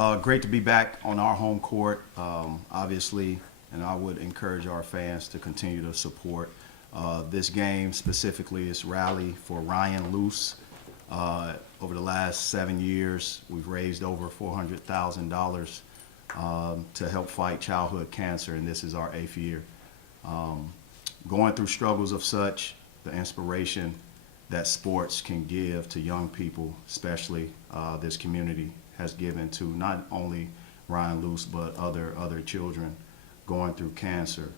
Great to be back on our home court, obviously, and I would encourage our fans to continue to support this game. Specifically, it's Rally for Ryan Luce. Over the last 7 years, we've raised over $400,000 to help fight childhood cancer, and this is our 8th year. Going through struggles of such, the inspiration that sports can give to young people, especially this community, has given to not only Ryan Luce but other children going through cancer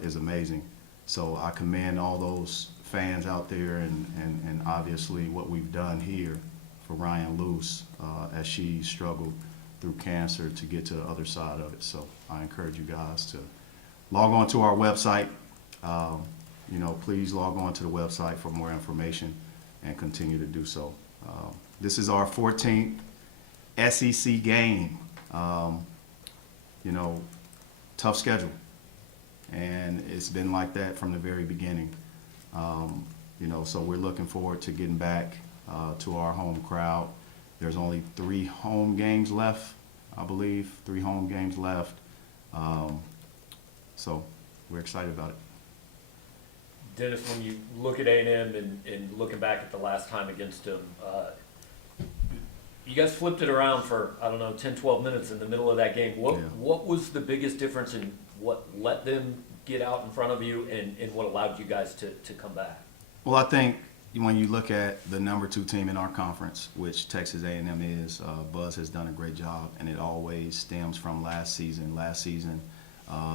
is amazing. So I commend all those fans out there and obviously what we've done here for Ryan Luce as she struggled through cancer to get to the other side of it. So I encourage you guys to log on to our website. Please log on to the website for more information and continue to do so. This is our 14th SEC game. Tough schedule, and it's been like that from the very beginning. So we're looking forward to getting back to our home crowd. There's only 3 home games left, I believe, 3 home games left. So we're excited about it. Dennis, when you look at A&M and looking back at the last time against them, you guys flipped it around for, 10, 12 minutes in the middle of that game. What was the biggest difference in what let them get out in front of you and what allowed you guys to come back? Well, I think when you look at the number 2 team in our conference, which Texas A&M is, Buzz has done a great job, and it always stems from last season. Last season,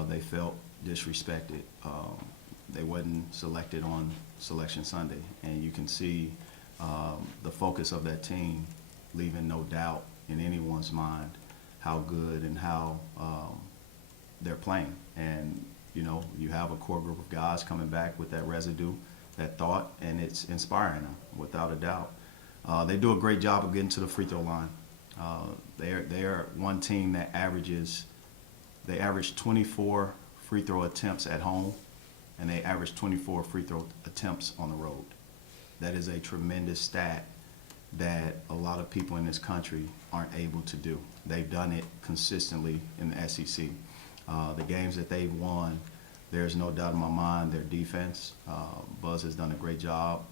they felt disrespected. They wasn't selected on Selection Sunday, and you can see the focus of that team, leaving no doubt in anyone's mind how good and how they're playing. And you have a core group of guys coming back with that residue, that thought, and it's inspiring them without a doubt. They do a great job of getting to the free throw line. They're one team that average 24 free throw attempts at home, and they average 24 free throw attempts on the road. That is a tremendous stat that a lot of people in this country aren't able to do. They've done it consistently in the SEC. The games that they've won, there's no doubt in my mind their defense. Buzz has done a gre're job.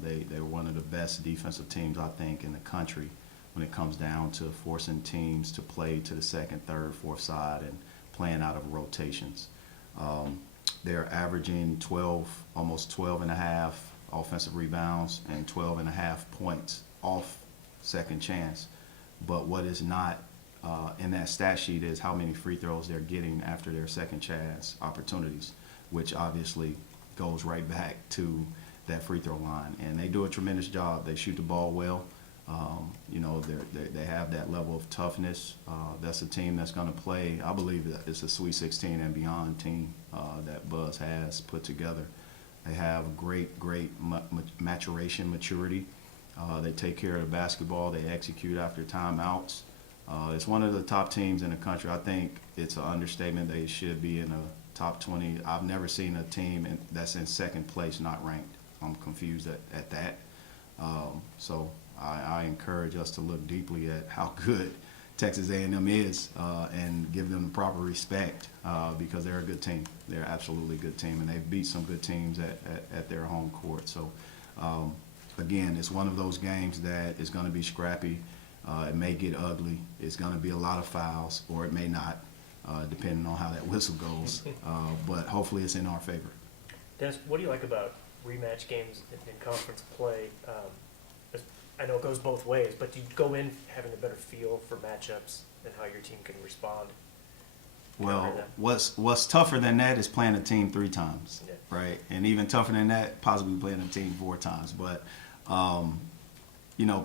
They're one of the best defensive teams, I think, in the country when it comes down to forcing teams to play to the second, third, fourth side and playing out of rotations. They're averaging almost 12 and a half offensive rebounds and 12 and a half points off second chance. But what is not in that stat sheet is how many free throws they're getting after their second chance opportunities, which obviously goes right back to that free throw line. And they do a tremendous job. They shoot the ball well. They have that level of toughness. That's a team that's going to play. I believe that it's a Sweet 16 and beyond team that Buzz has put together. They have great maturity. They take care of the basketball. They execute after timeouts. It's one of the top teams in the country. I think it's an understatement. They should be in the top 20. I've never seen a team that's in second place not ranked. I'm confused at that. So I encourage us to look deeply at how good Texas A&M is and give them the proper respect because they're a good team. They're absolutely a good team, and they've beat some good teams at their home court. So, again, it's one of those games that is going to be scrappy. It may get ugly. It's going to be a lot of fouls, or it may not, depending on how that whistle goes. But hopefully it's in our favor. Dennis, what do you like about rematch games in conference play? I know it goes both ways, but do you go in having a better feel for matchups and how your team can respond? Well, what's tougher than that is playing a team 3 times, right? And even tougher than that, possibly playing a team 4 times. But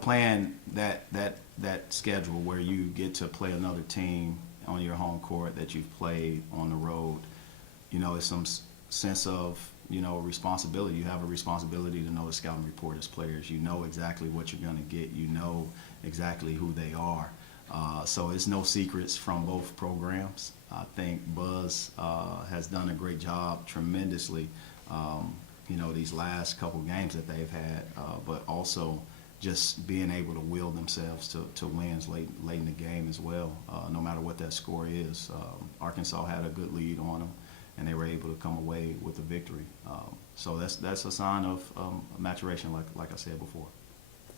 playing that schedule where you get to play another team on your home court that you've played on the road, it's some sense of responsibility. You have a responsibility to know the scouting report as players. You know exactly what you're going to get. You know exactly who they are. So it's no secrets from both programs. I think Buzz has done a great job tremendously, these last couple games that they've had, but also just being able to will themselves to wins late in the game as well, no matter what that score is. Arkansas had a good lead on them, and they were able to come away with a victory. So that's a sign of maturation, like I said before.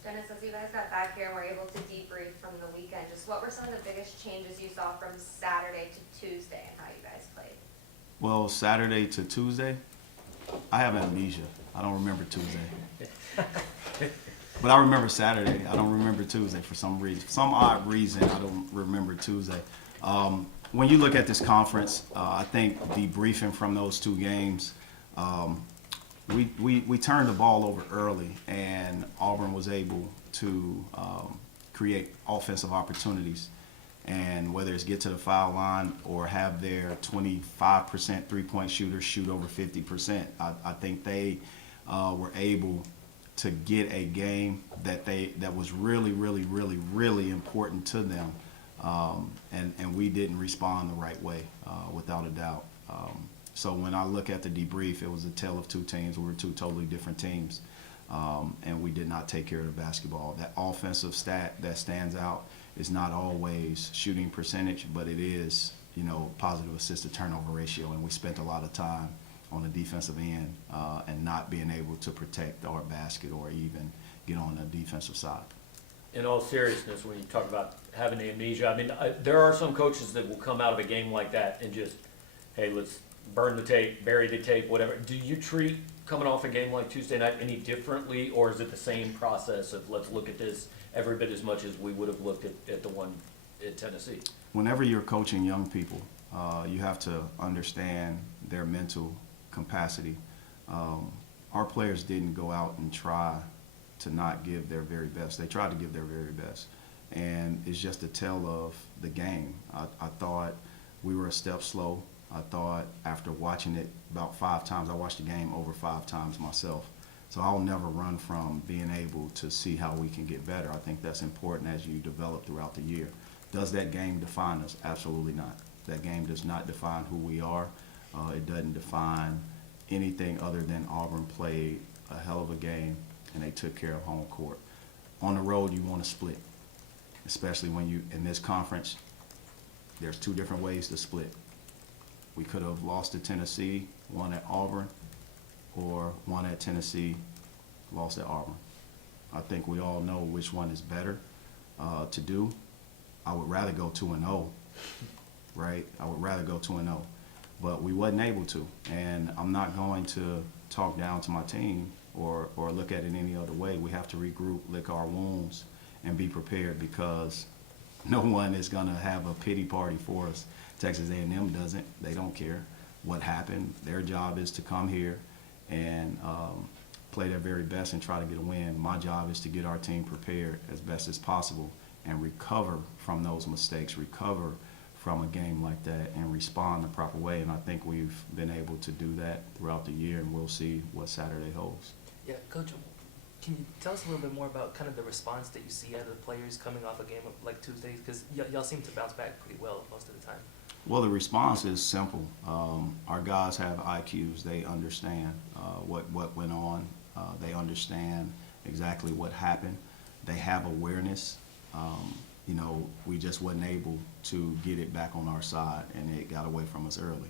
Dennis, as you guys got back here and were able to debrief from the weekend, just what were some of the biggest changes you saw from Saturday to Tuesday and how you guys played? Well, Saturday to Tuesday, I have amnesia. I don't remember Tuesday. But I remember Saturday. I don't remember Tuesday for some reason. Some odd reason, I don't remember Tuesday. When you look at this conference, I think debriefing from those two games, we turned the ball over early, and Auburn was able to create offensive opportunities. And whether it's get to the foul line or have their 25% three-point shooters shoot over 50%, I think they were able to get a game that was really, really, really, really important to them, and we didn't respond the right way, without a doubt. So when I look at the debrief, it was a tale of two teams. We were two totally different teams, and we did not take care of the basketball. That offensive stat that stands out is not always shooting percentage, but it is, positive assist to turnover ratio, and we spent a lot of time on the defensive end and not being able to protect our basket or even get on the defensive side. In all seriousness, when you talk about having amnesia, I mean, there are some coaches that will come out of a game like that and just, hey, let's burn the tape, bury the tape, whatever. Do you treat coming off a game like Tuesday night any differently, or is it the same process of let's look at this every bit as much as we would have looked at the one at Tennessee? Whenever you're coaching young people, you have to understand their mental capacity. Our players didn't go out and try to not give their very best. They tried to give their very best. And it's just a tale of the game. I thought we were a step slow. I thought after watching it about 5 times, I watched the game over 5 times myself. So I'll never run from being able to see how we can get better. I think that's important as you develop throughout the year. Does that game define us? Absolutely not. That game does not define who we are. It doesn't define anything other than Auburn played a hell of a game and they took care of home court. On the road, you want to split, especially when you, in this conference, there's 2 different ways to split. We could have lost to Tennessee, won at Auburn, or won at Tennessee, lost at Auburn. I think we all know which one is better to do. I would rather go 2-0, right? I would rather go 2-0, but we wasn't able to. And I'm not going to talk down to my team or look at it any other way. We have to regroup, lick our wounds, and be prepared, because no one is going to have a pity party for us. Texas A&M doesn't. They don't care what happened. Their job is to come here and play their very best and try to get a win. My job is to get our team prepared as best as possible and recover from those mistakes, recover from a game like that, and respond the proper way. And I think we've been able to do that throughout the year, and we'll see what Saturday holds. Yeah, Coach, can you tell us a little bit more about kind of the response that you see out of the players coming off a game like Tuesday? Because y'all seem to bounce back pretty well most of the time. Well, the response is simple. Our guys have IQs. They understand what went on. They understand exactly what happened. They have awareness. We just wasn't able to get it back on our side, and it got away from us early.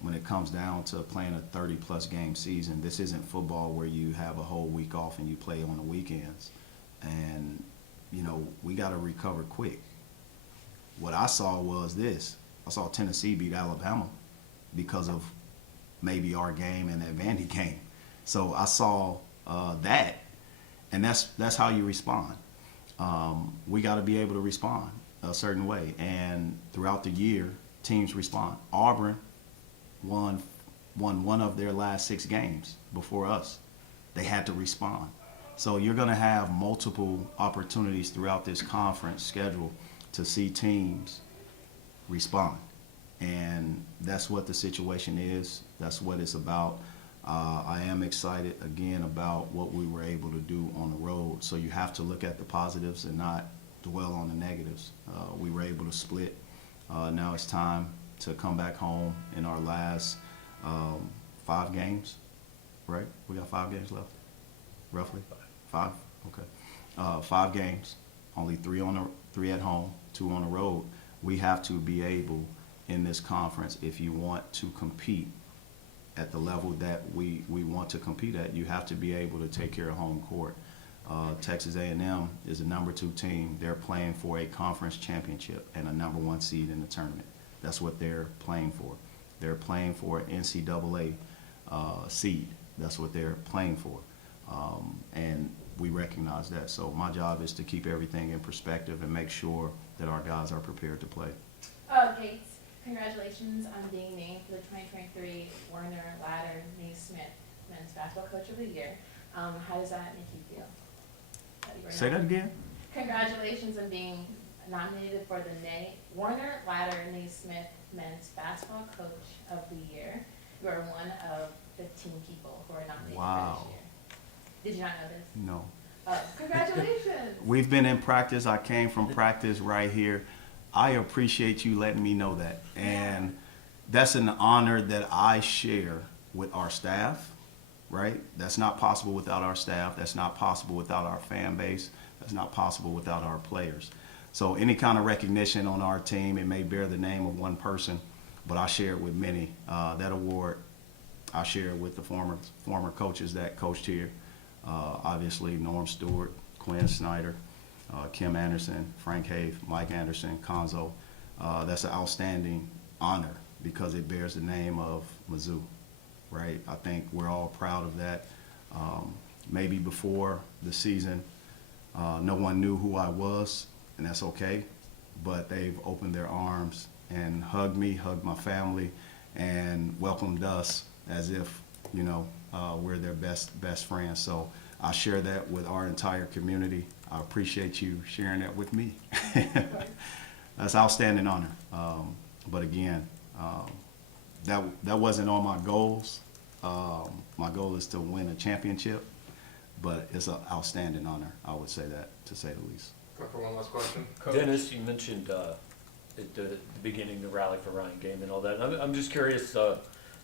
When it comes down to playing a 30-plus game season, this isn't football where you have a whole week off and you play on the weekends. And, we got to recover quick. What I saw was this. I saw Tennessee beat Alabama because of maybe our game and that Vandy game. So I saw that, and that's how you respond. We got to be able to respond a certain way. And throughout the year, teams respond. Auburn won one of their last 6 games before us. They had to respond. So you're going to have multiple opportunities throughout this conference schedule to see teams respond. And that's what the situation is. That's what it's about. I am excited, again, about what we were able to do on the road. So you have to look at the positives and not dwell on the negatives. We were able to split. Now it's time to come back home in our last 5 games, right? We got 5 games left, roughly? 5? Okay. 5 games, only 3 at home, 2 on the road. We have to be able in this conference, if you want to compete at the level that we want to compete at, you have to be able to take care of home court. Texas A&M is a number 2 team. They're playing for a conference championship and a number 1 seed in the tournament. That's what they're playing for. They're playing for an NCAA seed. That's what they're playing for. And we recognize that. So my job is to keep everything in perspective and make sure that our guys are prepared to play. Gates, congratulations on being named for the 2023 Warner Ladder Naismith Men's Basketball Coach of the Year. How does that make you feel? Say that again? Congratulations on being nominated for the Warner Ladder Naismith Men's Basketball Coach of the Year. You are one of 15 people who are nominated Wow. for this year. Did you not know this? No. Congratulations. We've been in practice. I came from practice right here. I appreciate you letting me know that. And that's an honor that I share with our staff, right? That's not possible without our staff. That's not possible without our fan base. That's not possible without our players. So any kind of recognition on our team, it may bear the name of one person, but I share it with many. That award, I share it with the former coaches that coached here. Obviously, Norm Stewart, Quinn Snyder, Kim Anderson, Frank Have, Mike Anderson, Konzo. That's an outstanding honor because it bears the name of Mizzou, right? I think we're all proud of that. Maybe before the season, no one knew who I was, and that's okay. But they've opened their arms and hugged me, hugged my family, and welcomed us as if, you know, we're their best friends. So I share that with our entire community. I appreciate you sharing that with me. That's outstanding honor. But again, that wasn't on my goals. My goal is to win a championship, but it's an outstanding honor. I would say that, to say the least. Go for one last question. Coach. Dennis, you mentioned at the beginning the Rally for Ryan game and all that. And I'm just curious,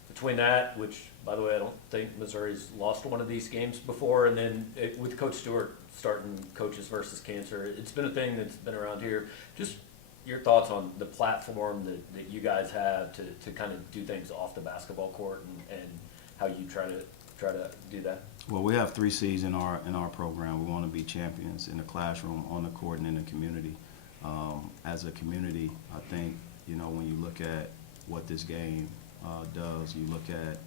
between that, which, by the way, I don't think Missouri's lost one of these games before, and then with Coach Stewart starting Coaches versus Cancer, it's been a thing that's been around here. Just your thoughts on the platform that you guys have to kind of do things off the basketball court and how you try to do that. Well, we have 3 C's in our program. We want to be champions in the classroom, on the court, and in the community. As a community, I think, you know, when you look at what this game does, you look at,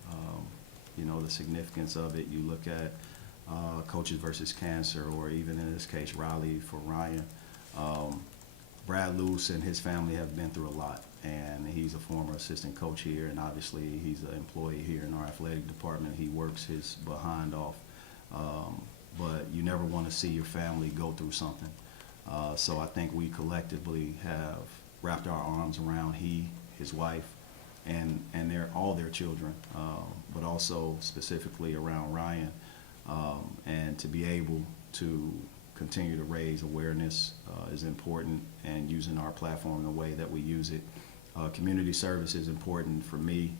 you know, the significance of it. You look at Coaches versus Cancer, or even in this case, Rally for Ryan. Brad Luce and his family have been through a lot, and he's a former assistant coach here, and obviously he's an employee here in our athletic department. He works his behind off, but you never want to see your family go through something. So I think we collectively have wrapped our arms around his wife, and all their children, but also specifically around Ryan, and to be able to continue to raise awareness is important, and using our platform in the way that we use it. Community service is important for me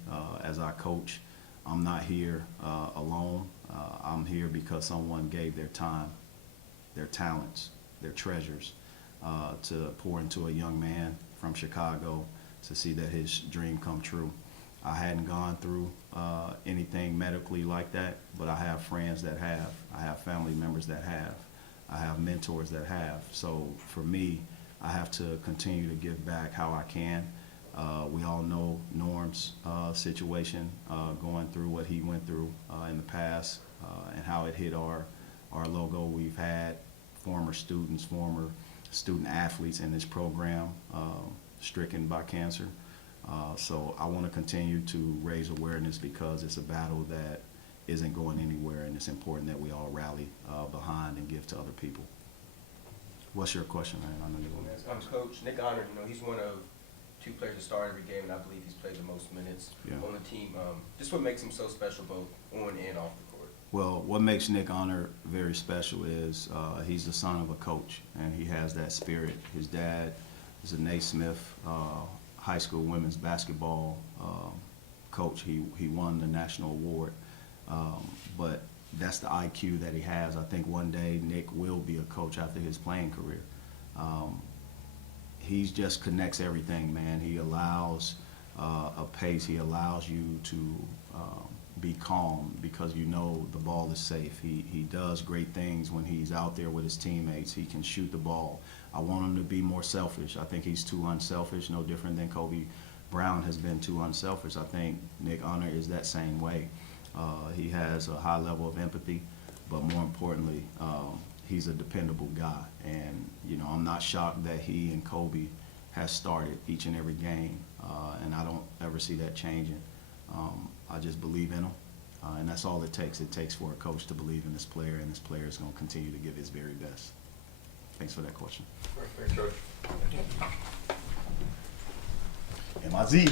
as I coach. I'm not here alone. I'm here because someone gave their time, their talents, their treasures to pour into a young man from Chicago to see that his dream come true. I hadn't gone through anything medically like that, but I have friends that have. I have family members that have. I have mentors that have. So for me, I have to continue to give back how I can. We all know Norm's situation, going through what he went through in the past, and how it hit our logo. We've had former students, former student athletes in this program stricken by cancer. So I want to continue to raise awareness because it's a battle that isn't going anywhere, and it's important that we all rally behind and give to other people. What's your question, man? I know you want to. I'm Coach Nick Honor. You know, he's one of 2 players to start every game, and I believe he's played the most minutes on the team. Just what makes him so special, both on and off the court? Well, what makes Nick Honor very special is he's the son of a coach, and he has that spirit. His dad is a Naismith high school women's basketball coach. He won the national award. But that's the IQ that he has. I think one day Nick will be a coach after his playing career. He just connects everything, man. He allows a pace. He allows you to be calm because you know the ball is safe. He does great things when he's out there with his teammates. He can shoot the ball. I want him to be more selfish. I think he's too unselfish, no different than Kobe Brown has been too unselfish. I think Nick Honor is that same way. He has a high level of empathy, but more importantly, he's a dependable guy. And, you know, I'm not shocked that he and Kobe has started each and every game, and I don't ever see that changing. I just believe in him, and that's all it takes. It takes for a coach to believe in this player, and this player is going to continue to give his very best. Thanks for that question. Thanks, Coach. MIZ.